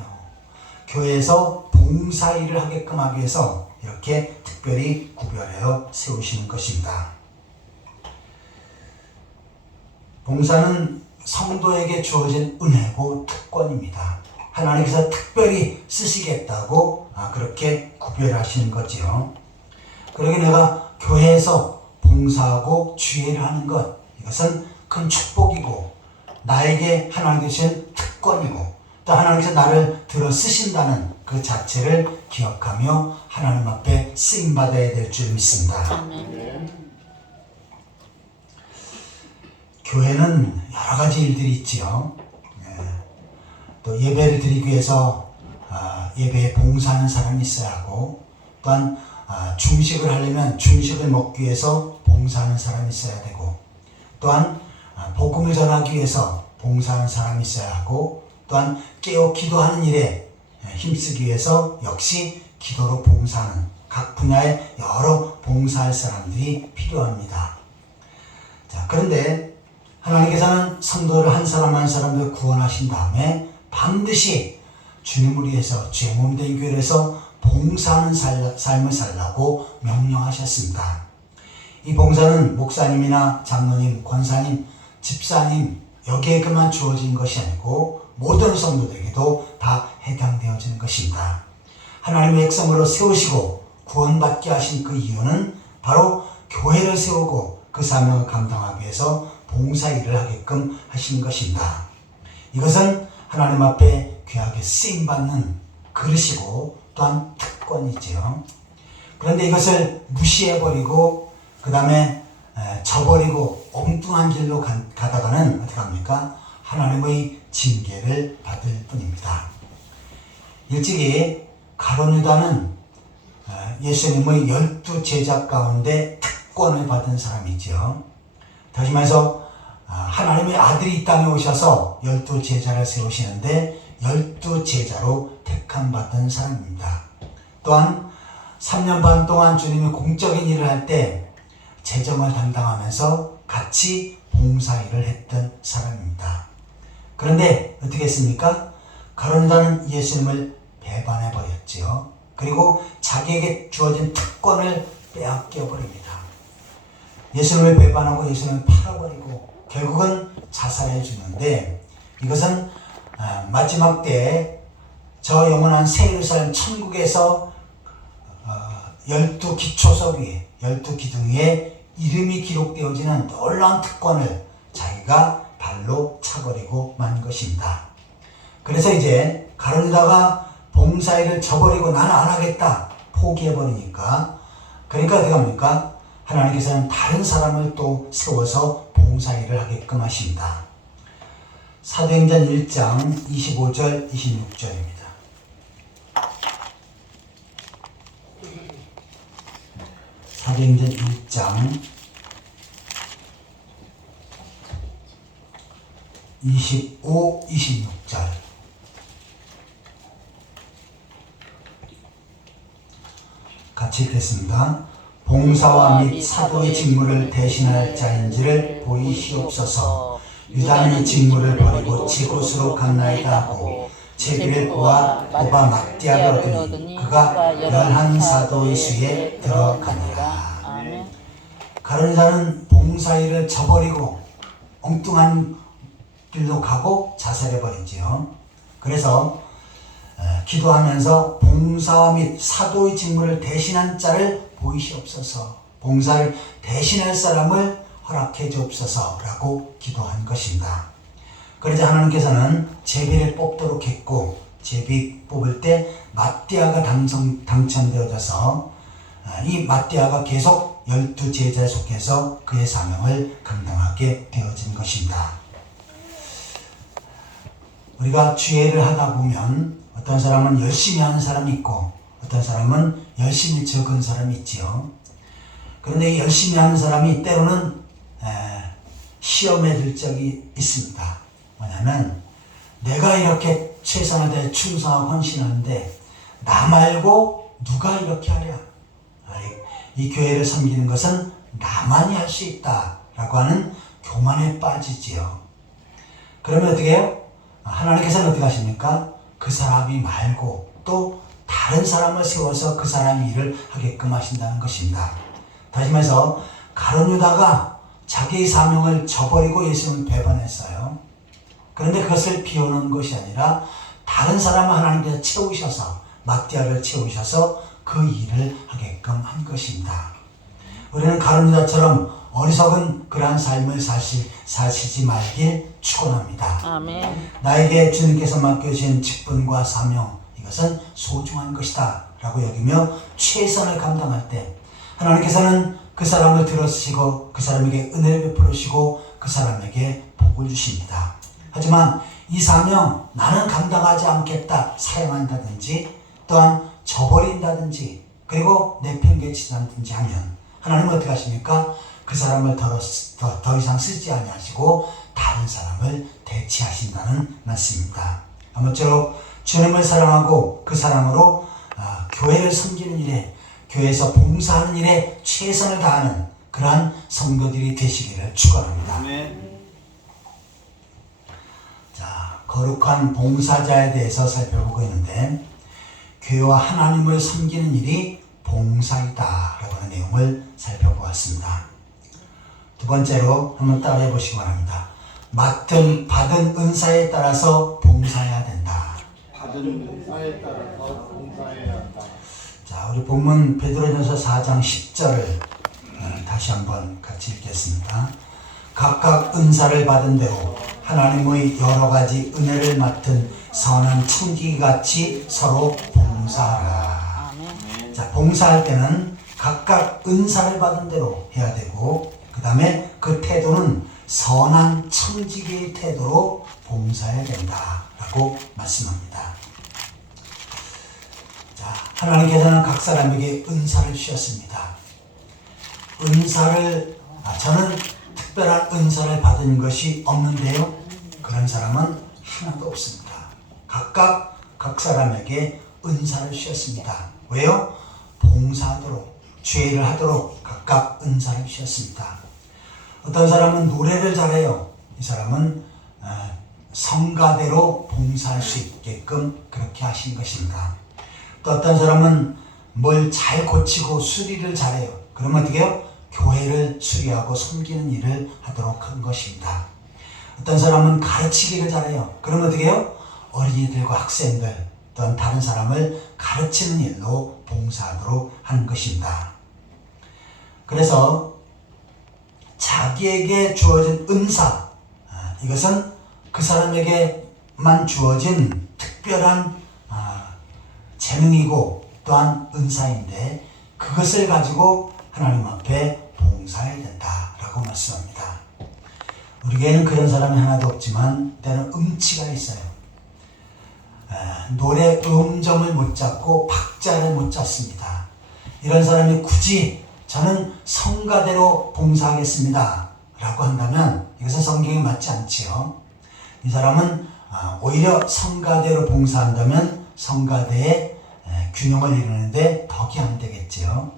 교회에서 봉사일을 하게끔 하기 위해서 이렇게 특별히 구별하여 세우시는 것입니다. 봉사는 성도에게 주어진 은혜고 특권입니다. 하나님께서 특별히 쓰시겠다고 그렇게 구별하시는 거지요. 그러게 내가 교회에서 봉사하고 주의를 하는 것, 이것은 큰 축복이고 나에게 하나님께서 주신 특권이고 또 하나님께서 나를 들어 쓰신다는 그 자체를 기억하며 하나님 앞에 쓰임받아야 될 줄 믿습니다. 아멘. 교회는 여러 가지 일들이 있지요. 또 예배를 드리기 위해서 예배에 봉사하는 사람이 있어야 하고, 또한 중식을 하려면 중식을 먹기 위해서 봉사하는 사람이 있어야 되고, 또한 복음을 전하기 위해서 봉사하는 사람이 있어야 하고, 또한 깨어 기도하는 일에 힘쓰기 위해서 역시 기도로 봉사하는 각 분야에 여러 봉사할 사람들이 필요합니다. 자, 그런데 하나님께서는 성도를 한 사람 한 사람을 구원하신 다음에 반드시 주님을 위해서 죄 몸된 교회에서 봉사하는 삶을 살라고 명령하셨습니다. 이 봉사는 목사님이나 장로님, 권사님, 집사님 여기에게만 주어진 것이 아니고 모든 성도들에게도 다 해당되어지는 것입니다. 하나님의 백성으로 세우시고 구원받게 하신 그 이유는 바로 교회를 세우고 그 사명을 감당하기 위해서 봉사일을 하게끔 하신 것입니다. 이것은 하나님 앞에 귀하게 쓰임받는 그릇이고 또한 특권이지요. 그런데 이것을 무시해버리고 그 다음에 저버리고 엉뚱한 길로 가다가는 어떻게 합니까? 하나님의 징계를 받을 뿐입니다. 일찍이 가룟 유다는 예수님의 12 제자 가운데 특권을 받은 사람이죠. 다시 말해서 하나님의 아들이 이 땅에 오셔서 12 제자를 세우시는데 12 제자로 택함받은 사람입니다. 또한 3년 반 동안 주님이 공적인 일을 할 때 재정을 담당하면서 같이 봉사일을 했던 사람입니다. 그런데 어떻게 했습니까? 가룟 유다는 예수님을 배반해 버렸지요. 그리고 자기에게 주어진 특권을 빼앗겨 버립니다. 예수님을 배반하고 예수님을 팔아버리고 결국은 자살해 주는데, 이것은 마지막 때에 저 영원한 새 예루살렘 천국에서 12 기초석 위에 12 기둥 위에 이름이 기록되어지는 놀라운 특권을 자기가 발로 차버리고 만 것입니다. 그래서 이제 가룟 유다가 봉사일을 저버리고 나는 안 하겠다 포기해버리니까, 그러니까 어떻게 합니까? 하나님께서는 다른 사람을 또 세워서 봉사일을 하게끔 하십니다. 사도행전 1장 25절 26절입니다. 사도행전 1장 25, 26절. 같이 읽겠습니다. 봉사와 및 사도의 직무를 대신할 자인지를 보이시옵소서. 유다는 이 직무를 버리고 제 곳으로 갔나이다 하고 제비를 뽑아 막대하게 얻으니 그가 11 사도의 수에 들어가니라. 가룟 유다는 봉사일을 저버리고 엉뚱한 길로 가고 자살해버리지요. 그래서 기도하면서 봉사와 및 사도의 직무를 대신한 자를 보이시옵소서, 봉사를 대신할 사람을 허락해 주옵소서라고 기도한 것입니다. 그러자 하나님께서는 제비를 뽑도록 했고, 제비 뽑을 때 마띠아가 당첨되어져서 이 마띠아가 계속 12 제자에 속해서 그의 사명을 감당하게 되어진 것입니다. 우리가 주일을 하다 보면 어떤 사람은 열심히 하는 사람이 있고 어떤 사람은 열심히 적은 사람이 있지요. 그런데 이 열심히 하는 사람이 때로는 시험에 들 적이 있습니다. 뭐냐면 내가 이렇게 최선을 다해 충성하고 헌신하는데 나 말고 누가 이렇게 하랴. 이 교회를 섬기는 것은 나만이 할 수 있다라고 하는 교만에 빠지지요. 그러면 어떻게 해요? 하나님께서는 어떻게 하십니까? 그 사람이 말고 또 다른 사람을 세워서 그 사람이 일을 하게끔 하신다는 것입니다. 다시 말해서 가룟 유다가 자기의 사명을 저버리고 예수님을 배반했어요. 그런데 그것을 비워놓은 것이 아니라 다른 사람을 하나님께서 채우셔서 마띠아를 채우셔서 그 일을 하게끔 한 것입니다. 우리는 가룟 유다처럼 어리석은 그러한 삶을 사시지 말길 축원합니다. 아멘. 나에게 주님께서 맡겨주신 직분과 사명, 이것은 소중한 것이다 라고 여기며 최선을 감당할 때 하나님께서는 그 사람을 들어주시고 그 사람에게 은혜를 베풀으시고 그 사람에게 복을 주십니다. 하지만 이 사명 나는 감당하지 않겠다 사양한다든지 또한 저버린다든지 그리고 내팽개치다든지 하면 하나님은 어떻게 하십니까? 그 사람을 더 이상 쓰지 아니하시고 다른 사람을 대체하신다는 말씀입니다. 아무쪼록 주님을 사랑하고 그 사랑으로 교회를 섬기는 일에, 교회에서 봉사하는 일에 최선을 다하는 그러한 성도들이 되시기를 축원합니다. 자, 거룩한 봉사자에 대해서 살펴보고 있는데 교회와 하나님을 섬기는 일이 봉사이다 라고 하는 내용을 살펴보았습니다. 두 번째로 한번 따라해 보시기 바랍니다. 받은 은사에 따라서 봉사해야 된다. 받은 은사에 따라서 봉사해야 한다. 자, 우리 본문 베드로전서 4장 10절을 다시 한번 같이 읽겠습니다. 각각 은사를 받은 대로 하나님의 여러 가지 은혜를 맡은 선한 청지기같이 서로 봉사하라. 자, 봉사할 때는 각각 은사를 받은 대로 해야 되고 그 다음에 그 태도는 선한 청지기의 태도로 봉사해야 된다라고 말씀합니다. 자, 하나님께서는 각 사람에게 은사를 주셨습니다. 저는 특별한 은사를 받은 것이 없는데요. 그런 사람은 하나도 없습니다. 각각 각 사람에게 은사를 주셨습니다. 왜요? 봉사하도록, 주의 일을 하도록 각각 은사를 주셨습니다. 어떤 사람은 노래를 잘해요. 이 사람은 성가대로 봉사할 수 있게끔 그렇게 하신 것입니다. 또 어떤 사람은 뭘 잘 고치고 수리를 잘해요. 그러면 어떻게 해요? 교회를 수리하고 섬기는 일을 하도록 한 것입니다. 어떤 사람은 가르치기를 잘해요. 그러면 어떻게 해요? 어린이들과 학생들 또한 다른 사람을 가르치는 일로 봉사하도록 하는 것입니다. 그래서 자기에게 주어진 은사, 이것은 그 사람에게만 주어진 특별한 재능이고 또한 은사인데 그것을 가지고 하나님 앞에 봉사해야 된다라고 말씀합니다. 우리에게는 그런 사람이 하나도 없지만 때는 음치가 있어요. 노래 음점을 못 잡고 박자를 못 잡습니다. 이런 사람이 굳이 저는 성가대로 봉사하겠습니다 라고 한다면 이것은 성경에 맞지 않지요. 이 사람은 오히려 성가대로 봉사한다면 성가대의 균형을 이루는데 덕이 안 되겠지요.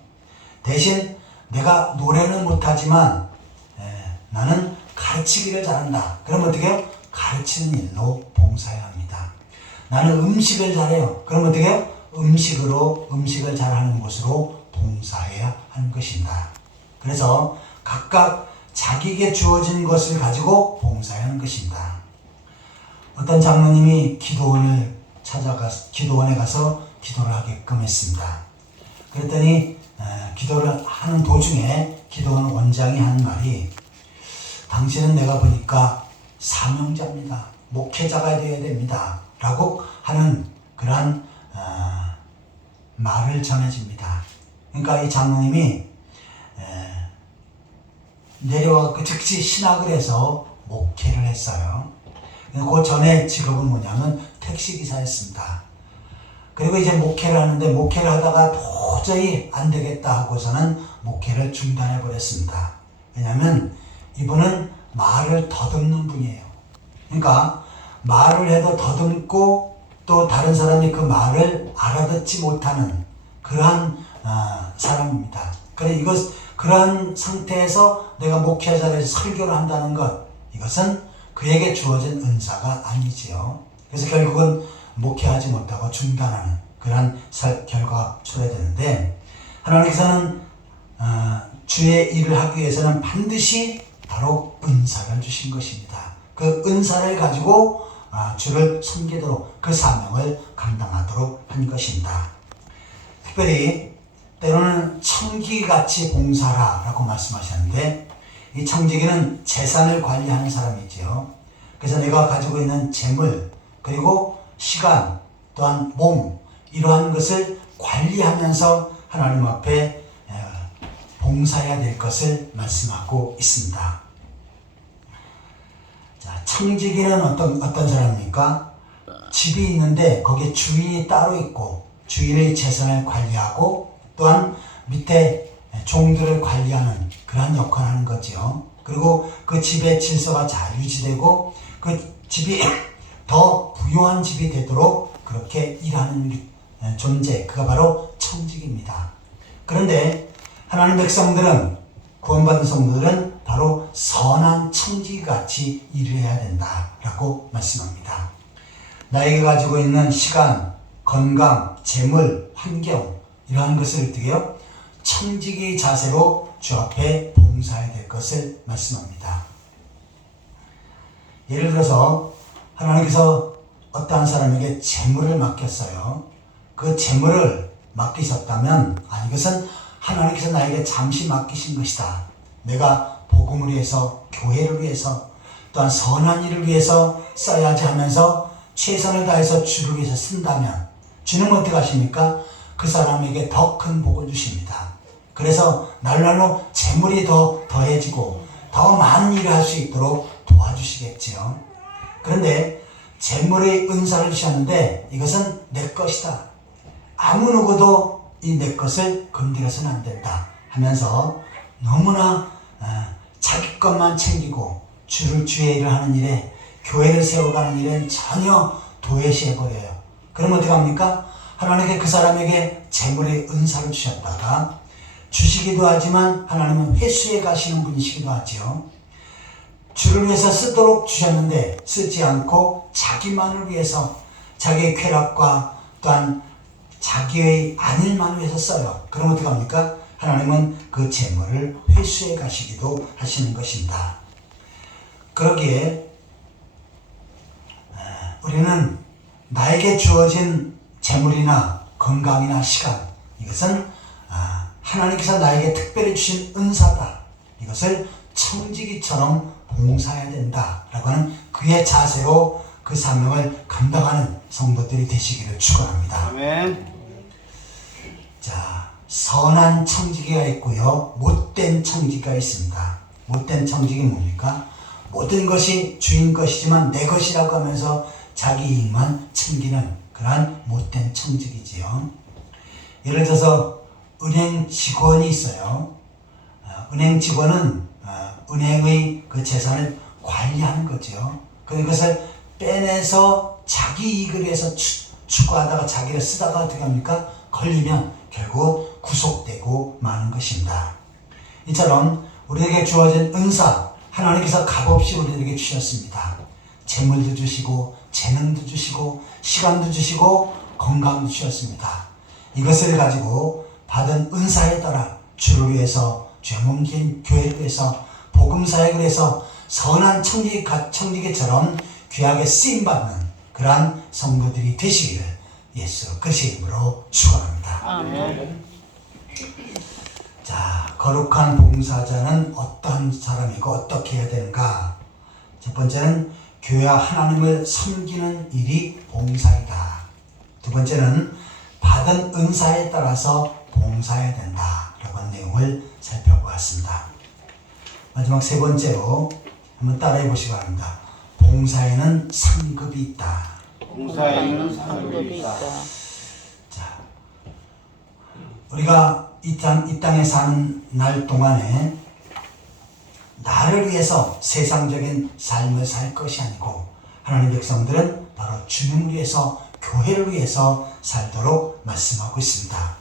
대신 내가 노래는 못하지만 나는 가르치기를 잘한다. 그럼 어떻게 해요? 가르치는 일로 봉사해야 합니다. 나는 음식을 잘해요. 그럼 어떻게 해요? 음식을 잘하는 곳으로 봉사해야 하는 것입니다. 그래서 각각 자기에게 주어진 것을 가지고 봉사해야 하는 것입니다. 어떤 장로님이 기도원에 가서 기도를 하게끔 했습니다. 그랬더니 기도를 하는 도중에 기도원 원장이 하는 말이 당신은 내가 보니까 사명자입니다. 목회자가 되어야 됩니다. 라고 하는 그러한 말을 전해집니다. 그러니까 이 장로님이 내려와서 즉시 신학을 해서 목회를 했어요. 그 전에 직업은 뭐냐면 택시기사였습니다. 그리고 이제 목회를 하는데 목회를 하다가 도저히 안 되겠다 하고서는 목회를 중단해 버렸습니다. 왜냐하면 이분은 말을 더듬는 분이에요. 그러니까 말을 해도 더듬고 또 다른 사람이 그 말을 알아듣지 못하는 그러한 사람입니다. 그러한 상태에서 내가 목회자로 설교를 한다는 것, 이것은 그에게 주어진 은사가 아니지요. 그래서 결국은 목회하지 못하고 중단하는 그러한 결과가 초래되는데, 하나님께서는 주의 일을 하기 위해서는 반드시 바로 은사를 주신 것입니다. 그 은사를 가지고 주를 섬기도록 그 사명을 감당하도록 한 것입니다. 특별히 때로는 청지기같이 봉사하라고 말씀하셨는데, 이 청지기는 재산을 관리하는 사람이지요. 그래서 내가 가지고 있는 재물 그리고 시간 또한 몸, 이러한 것을 관리하면서 하나님 앞에 봉사해야 될 것을 말씀하고 있습니다. 자, 청지기는 어떤 사람입니까? 집이 있는데 거기에 주인이 따로 있고 주인의 재산을 관리하고 또한 밑에 종들을 관리하는 그러한 역할을 하는 거죠. 그리고 그 집의 질서가 잘 유지되고 그 집이 더 부유한 집이 되도록 그렇게 일하는 존재, 그가 바로 청지기입니다. 그런데 하나님 백성들은, 구원받은 성도들은 바로 선한 청지기같이 일을 해야 된다라고 말씀합니다. 나에게 가지고 있는 시간, 건강, 재물, 환경, 이러한 것을 어떻게 해요? 청지기 자세로 주 앞에 봉사해야 될 것을 말씀합니다. 예를 들어서 하나님께서 어떠한 사람에게 재물을 맡겼어요. 그 재물을 맡기셨다면, 이것은 하나님께서 나에게 잠시 맡기신 것이다. 내가 복음을 위해서, 교회를 위해서, 또한 선한 일을 위해서 써야지 하면서 최선을 다해서 주를 위해서 쓴다면 주는 어떻게 하십니까? 그 사람에게 더 큰 복을 주십니다. 그래서 날로 재물이 더 더해지고 더 많은 일을 할 수 있도록 도와주시겠지요. 그런데 재물의 은사를 주셨는데 이것은 내 것이다. 아무 누구도 이 내 것을 건드려서는 안 된다 하면서 너무나 자기 것만 챙기고 주의 일을 하는 일에, 교회를 세워가는 일엔 전혀 도외시해버려요. 그러면 어떻게 합니까? 하나님께 그 사람에게 재물의 은사를 주셨다가 주시기도 하지만 하나님은 회수해 가시는 분이시기도 하지요. 주를 위해서 쓰도록 주셨는데 쓰지 않고 자기만을 위해서, 자기의 쾌락과 또한 자기의 안일만을 위해서 써요. 그럼 어떻게 합니까? 하나님은 그 재물을 회수해 가시기도 하시는 것입니다. 그러기에 우리는 나에게 주어진 재물이나 건강이나 시간, 이것은 하나님께서 나에게 특별히 주신 은사다. 이것을 청지기처럼 봉사해야 된다라고 하는 그의 자세로 그 사명을 감당하는 성도들이 되시기를 축원합니다. 아멘. 자, 선한 청지기가 있고요, 못된 청지기가 있습니다. 못된 청지기는 뭡니까? 모든 것이 주인 것이지만 내 것이라고 하면서 자기 이익만 챙기는 그러한 못된 청지기지요. 예를 들어서 은행 직원이 있어요. 은행 직원은 은행의 그 재산을 관리하는 거죠. 그것을 빼내서 자기 이익을 위해서 추구하다가 자기를 쓰다가 어떻게 합니까? 걸리면 결국 구속되고 마는 것입니다. 이처럼 우리에게 주어진 은사, 하나님께서 값없이 우리에게 주셨습니다. 재물도 주시고 재능도 주시고 시간도 주시고 건강도 주셨습니다. 이것을 가지고 받은 은사에 따라 주를 위해서, 죄문긴 교회를 위해서, 복음사역을 위해서 선한 청지기처럼 귀하게 쓰임받는 그러한 성도들이 되시기를 예수 그리스도의 이름으로 축원합니다. 아멘. 자, 거룩한 봉사자는 어떤 사람이고 어떻게 해야 되는가? 첫 번째는 교회와 하나님을 섬기는 일이 봉사이다. 두 번째는 받은 은사에 따라서 봉사해야 된다라고 하는 내용을 살펴보았습니다. 마지막 세 번째로 한번 따라해 보시기 바랍니다. 봉사에는 상급이 있다. 봉사에는 상급이 있다. 자, 우리가 이 땅에 사는 날 동안에 나를 위해서 세상적인 삶을 살 것이 아니고 하나님 백성들은 바로 주님을 위해서, 교회를 위해서 살도록 말씀하고 있습니다.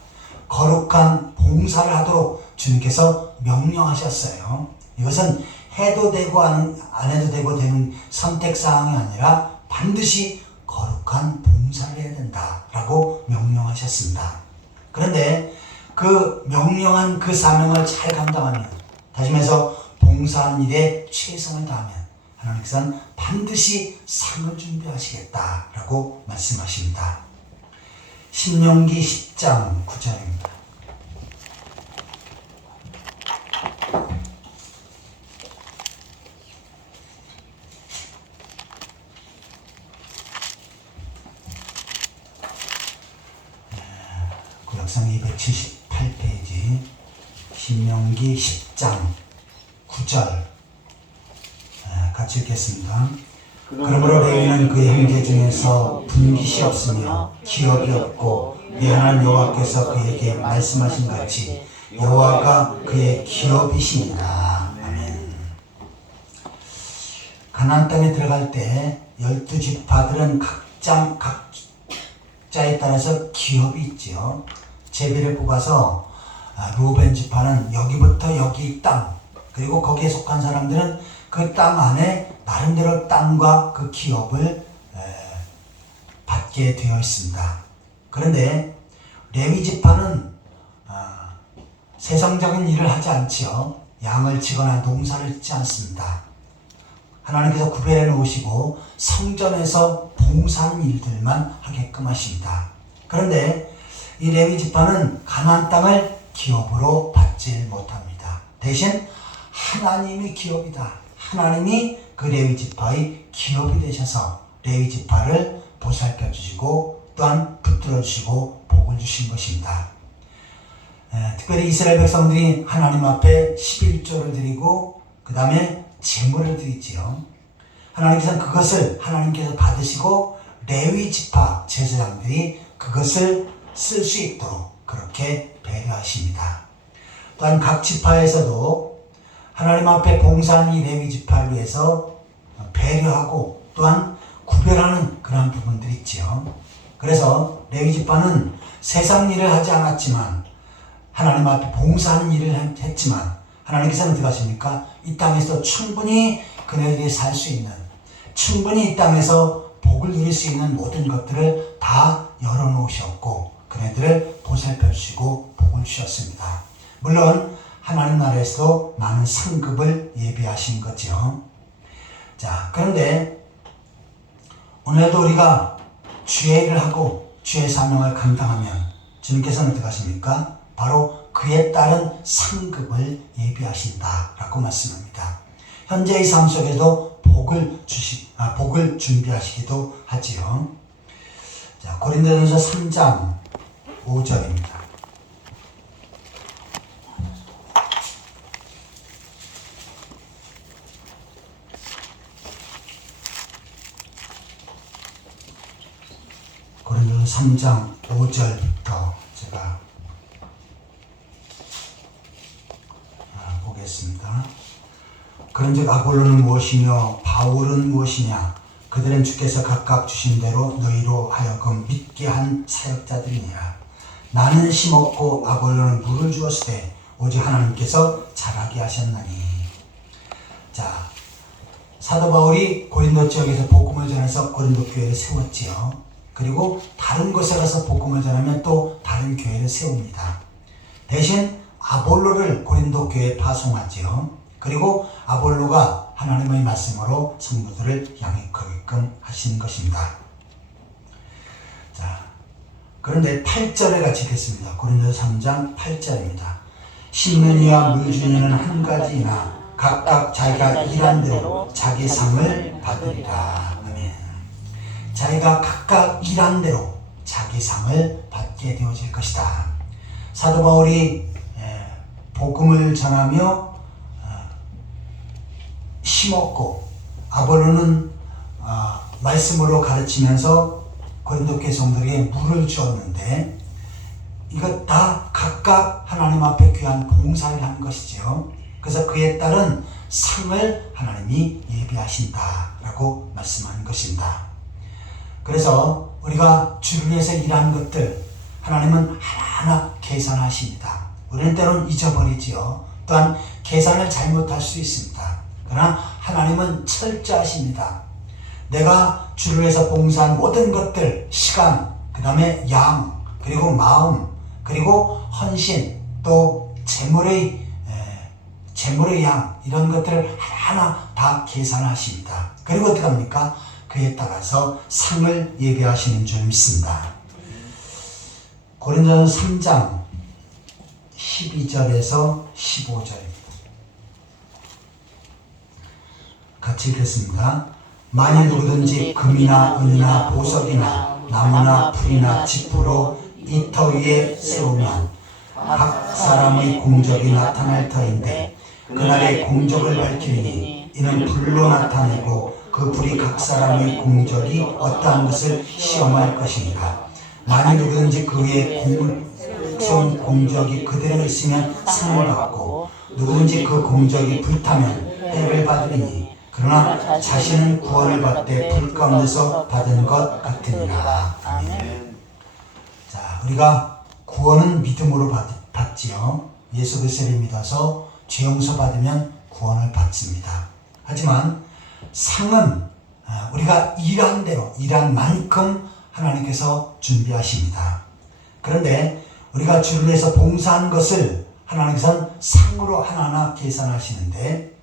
거룩한 봉사를 하도록 주님께서 명령하셨어요. 이것은 해도 되고 안 해도 되고 되는 선택사항이 아니라 반드시 거룩한 봉사를 해야 된다라고 명령하셨습니다. 그런데 그 명령한 그 사명을 잘 감당하면, 다시 말해서 봉사하는 일에 최선을 다하면 하나님께서는 반드시 상을 준비하시겠다라고 말씀하십니다. 신명기 10장 9절입니다. 구약성 278페이지 신명기 10장 9절 같이 읽겠습니다. 그러므로 레위는 그의 형제 중에서 분깃이 없으며 기업이 없고 네 하나님 여호와께서 그에게 말씀하신 같이 여호와가 그의 기업이시니라. 아멘. 가나안 땅에 들어갈 때 12지파들은 각자에 따라서 기업이 있지요. 제비를 뽑아서 루벤 지파는 여기부터 여기 땅, 그리고 거기에 속한 사람들은 그 땅 안에 나름대로 땅과 그 기업을 받게 되어 있습니다. 그런데 레위 지파는 세상적인 일을 하지 않지요. 양을 치거나 농사를 짓지 않습니다. 하나님께서 구별해 놓으시고 성전에서 봉사하는 일들만 하게끔 하십니다. 그런데 이 레위 지파는 가나안 땅을 기업으로 받지 못합니다. 대신 하나님이 기업이다. 하나님이 그 레위 지파의 기업이 되셔서 레위 지파를 보살펴 주시고 또한 붙들어 주시고 복을 주신 것입니다. 특별히 이스라엘 백성들이 하나님 앞에 11조를 드리고 그 다음에 제물을 드리지요. 하나님께서는 그것을 하나님께서 받으시고 레위 지파 제사장들이 그것을 쓸 수 있도록 그렇게 배려하십니다. 또한 각 지파에서도 하나님 앞에 봉사하는 이 레위 지파를 위해서 배려하고 또한 구별하는 그런 부분들이 있지요. 그래서 레위 지파는 세상 일을 하지 않았지만 하나님 앞에 봉사하는 일을 했지만 하나님께서는 어떻게 하십니까? 이 땅에서 충분히 그네들이 살 수 있는, 충분히 이 땅에서 복을 누릴 수 있는 모든 것들을 다 열어놓으셨고 그네들을 보살펴 주시고 복을 주셨습니다. 물론 하나님 나라에서도 많은 상급을 예비하신 거죠. 자, 그런데 오늘도 우리가 주의 일을 하고 주의 사명을 감당하면 주님께서는 어떻게 하십니까? 바로 그에 따른 상급을 예비하신다라고 말씀합니다. 현재의 삶 속에도 복을 준비하시기도 하지요. 자, 고린도전서 3장 5절입니다. 고린도전서 3장 5절부터 제가 보겠습니다. 그런즉 아볼로는 무엇이며 바울은 무엇이냐? 그들은 주께서 각각 주신 대로 너희로 하여금 믿게 한 사역자들이니라. 나는 심었고 아볼로는 물을 주었으되 오직 하나님께서 자라게 하셨나니. 자, 사도 바울이 고린도 지역에서 복음을 전해서 고린도 교회를 세웠지요. 그리고 다른 곳에 가서 복음을 전하면 또 다른 교회를 세웁니다. 대신 아볼로를 고린도 교회에 파송하지요. 그리고 아볼로가 하나님의 말씀으로 성도들을 양육하게끔 하신 것입니다. 자, 그런데 8절에 같이 읽겠습니다. 고린도서 3장 8절입니다. 심는 이와 물 주는 이는 한 가지이나 각각 자기가 일한 대로 자기 상을 받으리라. 아멘. 자기가 각각 일한 대로 자기 상을 받게 되어질 것이다. 사도 바울이 복음을 전하며 심었고 아볼로는 말씀으로 가르치면서 고린도 교회 성도에게 물을 주었는데 이것 다 각각 하나님 앞에 귀한 봉사를 한 것이죠. 그래서 그에 따른 상을 하나님이 예비하신다라고 말씀한 것입니다. 그래서 우리가 주를 위해서 일하는 것들 하나님은 하나하나 계산하십니다. 우리는 때로는 잊어버리지요. 또한 계산을 잘못할 수 있습니다. 그러나 하나님은 철저하십니다. 내가 주를 위해서 봉사한 모든 것들, 시간, 그 다음에 양, 그리고 마음, 그리고 헌신, 또 재물의 양, 이런 것들을 하나하나 다 계산하십니다. 그리고 어떻게 합니까? 그에 따라서 상을 예비하시는 줄 믿습니다. 고린도전서 3장 12절에서 15절입니다. 같이 읽겠습니다. 만일 누구든지 금이나 은이나 보석이나 나무나 풀이나 짚으로 이 터 위에 세우면 각 사람의 공적이 나타날 터인데 그날의 공적을 밝히리니 이는 불로 나타내고 그 불이 각 사람의 공적이 어떠한 것을 시험할 것입니다. 만일 누구든지 그 위에 세운 공적이 그대로 있으면 상을 받고 누구든지 그 공적이 불타면 해를 받으리니 그러나 자신은 구원을 받되 불 가운데서 받은 것 같으니라. 아멘. 자, 우리가 구원은 믿음으로 받지요. 예수 그리스도를 믿어서 죄 용서 받으면 구원을 받습니다. 하지만 상은 우리가 일한 대로 일한 만큼 하나님께서 준비하십니다. 그런데 우리가 주를 위해서 봉사한 것을 하나님께서는 상으로 하나하나 계산하시는데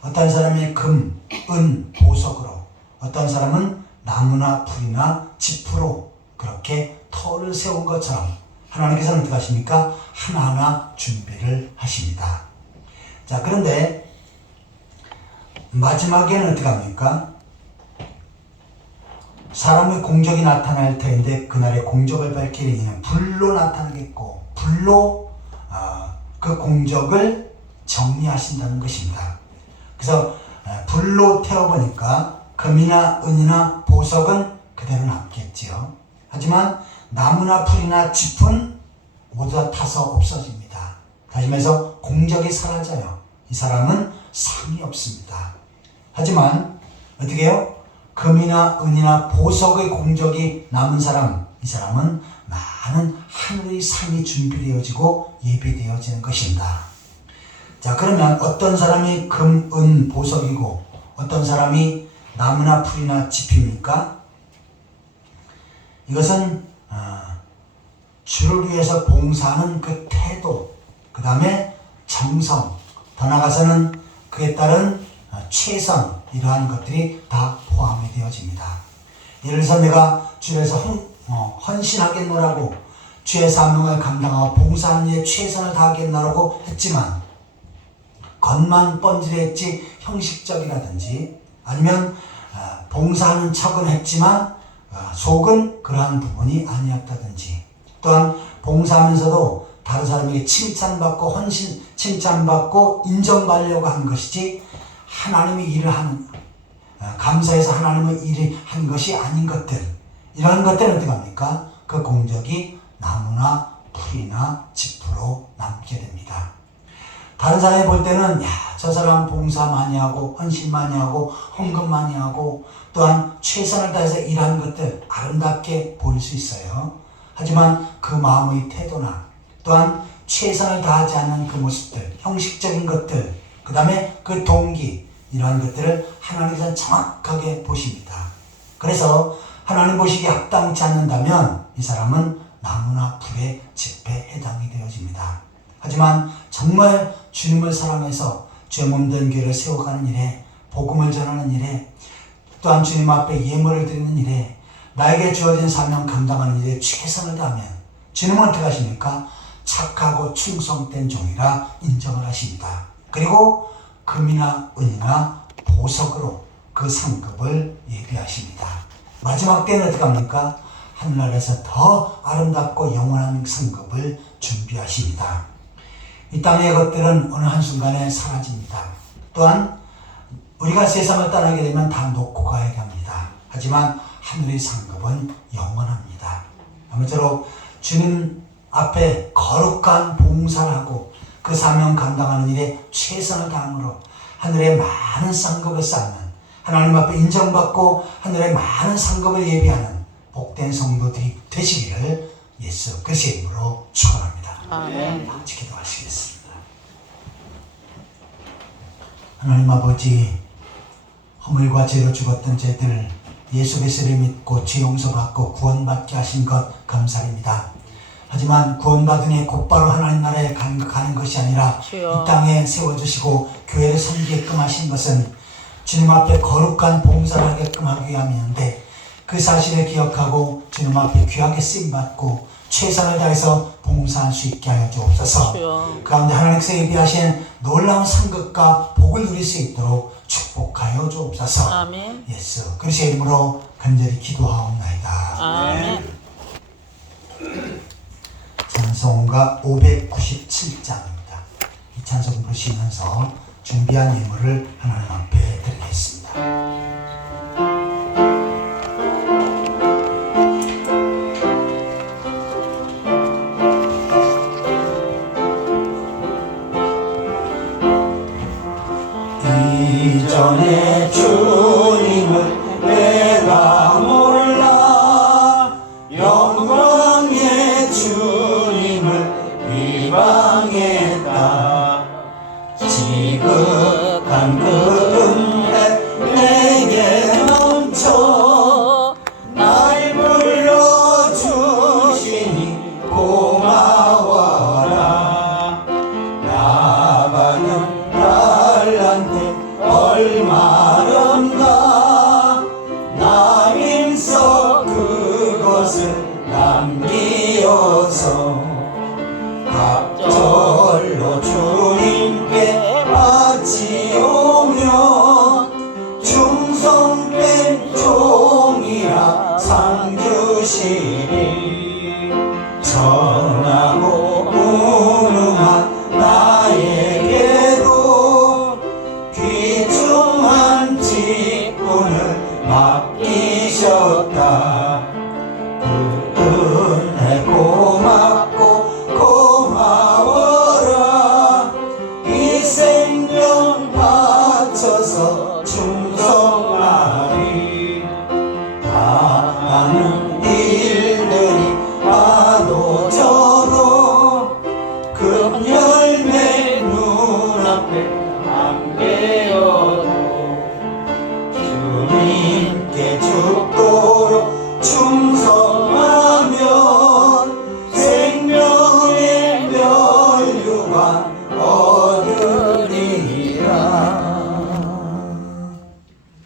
어떤 사람이 금, 은, 보석으로 어떤 사람은 나무나 풀이나 짚으로 그렇게 터를 세운 것처럼 하나님께서는 어떻게 하십니까? 하나하나 준비를 하십니다. 자, 그런데 마지막에는 어떻게 합니까? 사람의 공적이 나타날 터인데 그날의 공적을 밝히는 이는 불로 나타나겠고 불로 그 공적을 정리하신다는 것입니다. 그래서 불로 태워보니까 금이나 은이나 보석은 그대로 남겠지요. 하지만 나무나 풀이나 짚은 모두 다 타서 없어집니다. 다시 말해서 공적이 사라져요. 이 사람은 상이 없습니다. 하지만 어떻게 해요? 금이나 은이나 보석의 공적이 남은 사람, 이 사람은 많은 하늘의 상이 준비되어지고 예비되어지는 것입니다. 자, 그러면 어떤 사람이 금, 은, 보석이고 어떤 사람이 나무나 풀이나 짚입니까? 이것은 주를 위해서 봉사하는 그 태도, 그 다음에 정성, 더 나아가서는 그에 따른 최선, 이러한 것들이 다 포함이 되어집니다. 예를 들어서 내가 주를 위해서 헌신하겠노라고 주의 사명을 감당하고 봉사하는 일에 최선을 다하겠노라고 했지만 겉만 번지르했지 형식적이라든지 아니면 봉사하는 척은 했지만 속은 그러한 부분이 아니었다든지, 또한 봉사하면서도 다른 사람에게 칭찬받고 칭찬받고 인정받으려고 하는 것이지 하나님의 일을 하는, 감사해서 하나님의 일을 한 것이 아닌 것들, 이러한 것들은 어떻게 합니까? 그 공적이 나무나 풀이나 짚으로 남게 됩니다. 다른 사람이 볼 때는 저 사람 봉사 많이 하고 헌신 많이 하고 헌금 많이 하고 또한 최선을 다해서 일하는 것들 아름답게 보일 수 있어요. 하지만 그 마음의 태도나 또한 최선을 다하지 않는 그 모습들, 형식적인 것들, 그 다음에 그 동기, 이러한 것들을 하나님께서는 정확하게 보십니다. 그래서 하나님 보시기에 합당치 않는다면 이 사람은 나무나 풀의 짚에 해당이 되어집니다. 하지만 정말 주님을 사랑해서 주의 몸된 교회를 세워가는 일에, 복음을 전하는 일에, 또한 주님 앞에 예물을 드리는 일에, 나에게 주어진 사명 감당하는 일에 최선을 다하면 주님은 어떻게 하십니까? 착하고 충성된 종이라 인정을 하십니다. 그리고 금이나 은이나 보석으로 그 상급을 예비하십니다. 마지막 때는 어떻게 합니까? 하늘나라에서 더 아름답고 영원한 상급을 준비하십니다. 이 땅의 것들은 어느 한순간에 사라집니다. 또한 우리가 세상을 떠나게 되면 다 놓고 가야 합니다. 하지만 하늘의 상급은 영원합니다. 아무쪼록 주님 앞에 거룩한 봉사를 하고 그 사명 감당하는 일에 최선을 다함으로 하늘의 많은 상급을 쌓는, 하나님 앞에 인정받고 하늘의 많은 상급을 예비하는 복된 성도들이 되시기를 예수 그리스도의 이름으로 축원합니다. 아멘. 같이 기도하시겠습니다. 하나님 아버지, 허물과 죄로 죽었던 죄들 예수 그리스도를 믿고 죄 용서받고 구원받게 하신 것 감사합니다. 하지만 구원받은 이 곧바로 하나님 나라에 가는 것이 아니라 주여. 이 땅에 세워주시고 교회를 섬기게끔 하신 것은 주님 앞에 거룩한 봉사를 하게끔 하기 위함이었는데, 그 사실을 기억하고 주님 앞에 귀하게 쓰임받고 최선을 다해서 봉사할 수 있게 하여 주옵소서. 주여. 가운데 하나님께서 예비하신 놀라운 상급과 복을 누릴 수 있도록 축복하여 주옵소서. 아멘. 예수 그리스도의 이름으로 간절히 기도하옵나이다. 아멘. 찬송가 597장입니다. 이 찬송 부르시면서 준비한 예물을 하나님 앞에 드리겠습니다. 이전에 주님을 내가 몰라 영광의 주님을 비방했다. 지극한 그 은혜 내게 넘쳐 날 불러주시니 고마워라. 나가는 달란트 얼마런가 나 힘써 그것을 남기어서 갑절로 주님께 바치오면 충성된 종이라 상 주시리.